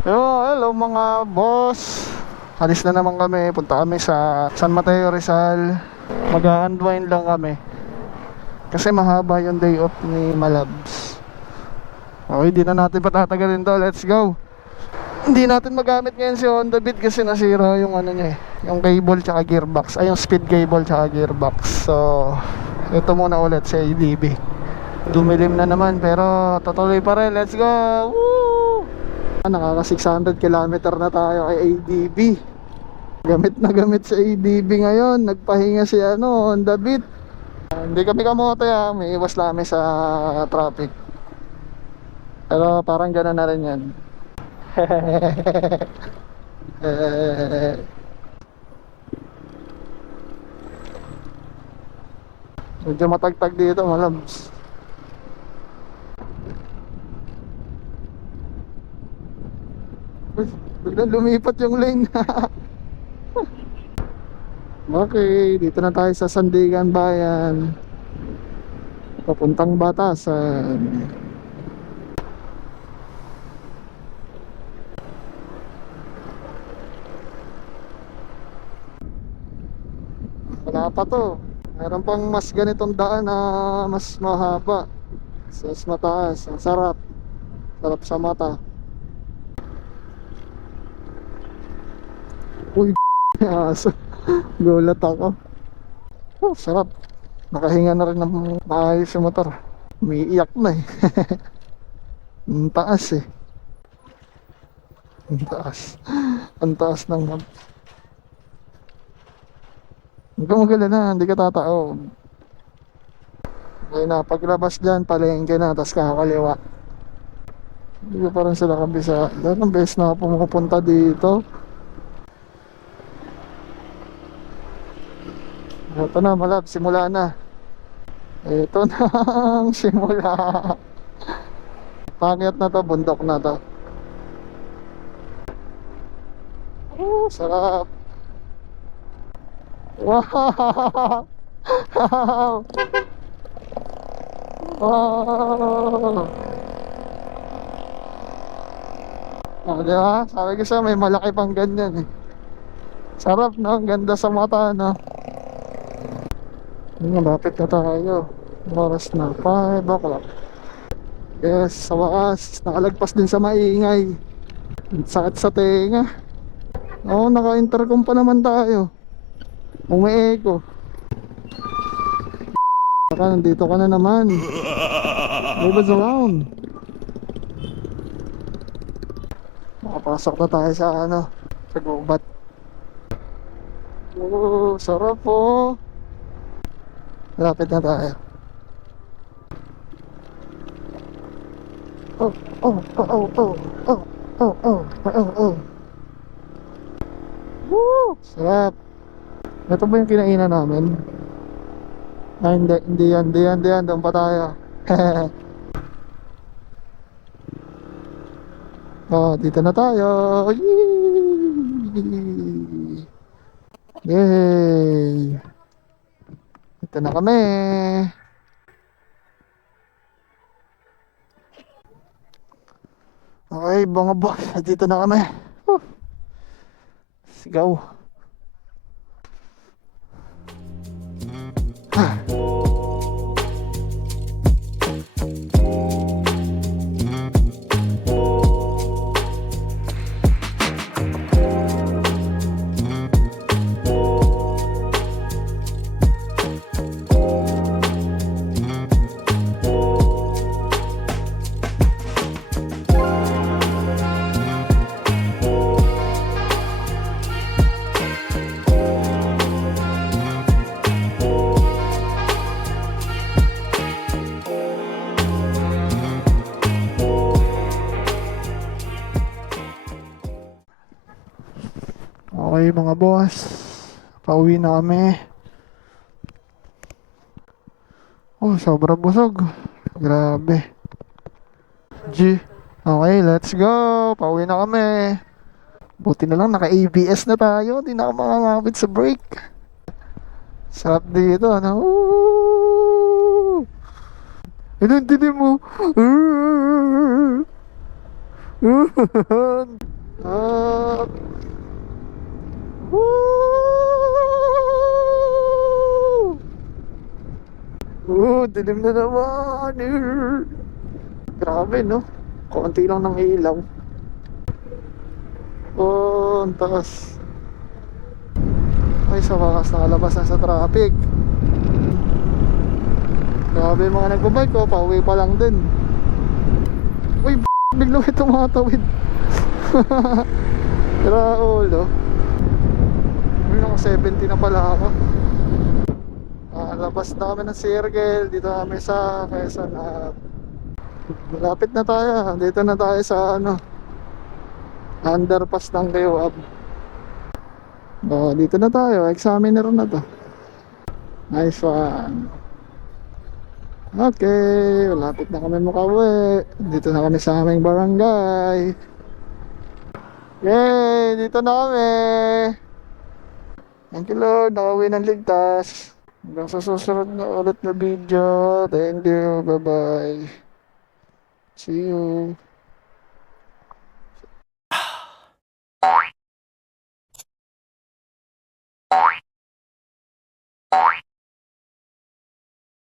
Hello mga boss. Alis na naman kami. Punta kami sa San Mateo, Rizal. Mag-unwind lang kami kasi mahaba yung day off ni Malabs. Okay, di na natin patatagalin to. Let's go. Hindi natin magamit ngayon si Honda Beat kasi nasira yung ano niya yung cable tsaka gearbox. Ay, yung speed cable tsaka gearbox. So, ito muna ulit sa ADB. Dumilim na naman pero tutuloy pa rin. Let's go. Woo! Nakaka 600 kilometer na tayo kay ADB. Gamit na gamit sa ADB ngayon. Nagpahinga si Honda Beat. Hindi kami kamote may iwas lang kami sa traffic. Pero parang gano'n na rin yan. Medyo matagtag dito, Malabs. Uy, biglang lumipat yung lane. Okay, dito na tayo sa Sandigan Bayan, papuntang Batasan. Wala pa to. Meron pang mas ganitong daan na mas mahaba, mas mataas. Ang sarap. Sarap sa mata. Uy, aso. Gulat ako. Oh, sarap. Nakahinga na rin ng maayos yung motor. Umiiyak na eh. Ang taas eh. Ang taas. Ang taas ng hub. Huwag kang magalala, hindi ka tatao. Okay na, paglabas dyan, palengke na, tapos kakaliwa. Hindi ko pa rin sila kabisa. Dahil ng beses na ako pumupunta dito. Ito na, Malab, simula na. Ito na ang simula. Pangit na to, bundok na to. Oh, sarap. Wow! Wow! Di ba? Sabi ko siya, may malaki pang ganyan eh. Sarap no, ang ganda sa mata no. Malapit na tayo. Oras na 5 o'clock. Yes, sa wakas nakalagpas din sa maingay. Sakit sa tenga. Oo, naka-intercom pa naman tayo. Umi-echo. Baka nandito ka na naman. Move us around. Makapasok na tayo sa sa gubat. Oh, sarap po. Lapit na tayo. Oh, oh, oh, oh, oh, oh, oh, oh, oh, oh. Woo! Sarap. Ito ba yung kinainan namin? Ah, hindi yan. Doon pa tayo. Oh, dito na tayo. Yay! Yay! Ito na kami. Okay, mga boss, dito na kami. Let's go. Okay mga boss, pauwi na kami. Oh, sobra busog. Grabe. Okay, let's go. Pauwi na kami. Buti na lang naka-ABS na tayo. Hindi na ako makakapit sa brake. Sarap dito, ano? Woo! Inintindi mo. Ah, woo! Dilim na naman. Grabe, no? Konti lang ng ilaw. Ang taas. Ay, sa wakas nakalabas na sa traffic. Grabe yung mga nagbabike ko, pauwi pa lang din. Uy, biglang may tumatawid. Raul, no? Uy, naka 70 na pala ako. Labas na kami ng circle. Dito kami sa Quezon. Malapit na tayo. Dito na tayo sa underpass ng Kewab. Dito na tayo. Examiner na to. Nice one. Okay, malapit na kami makauwi. Dito na kami sa aming barangay. Yay! Dito na kami. Thank you Lord, nakauwi ng ligtas. Hanggang sa susunod na ulit na video. Thank you, bye bye. See you.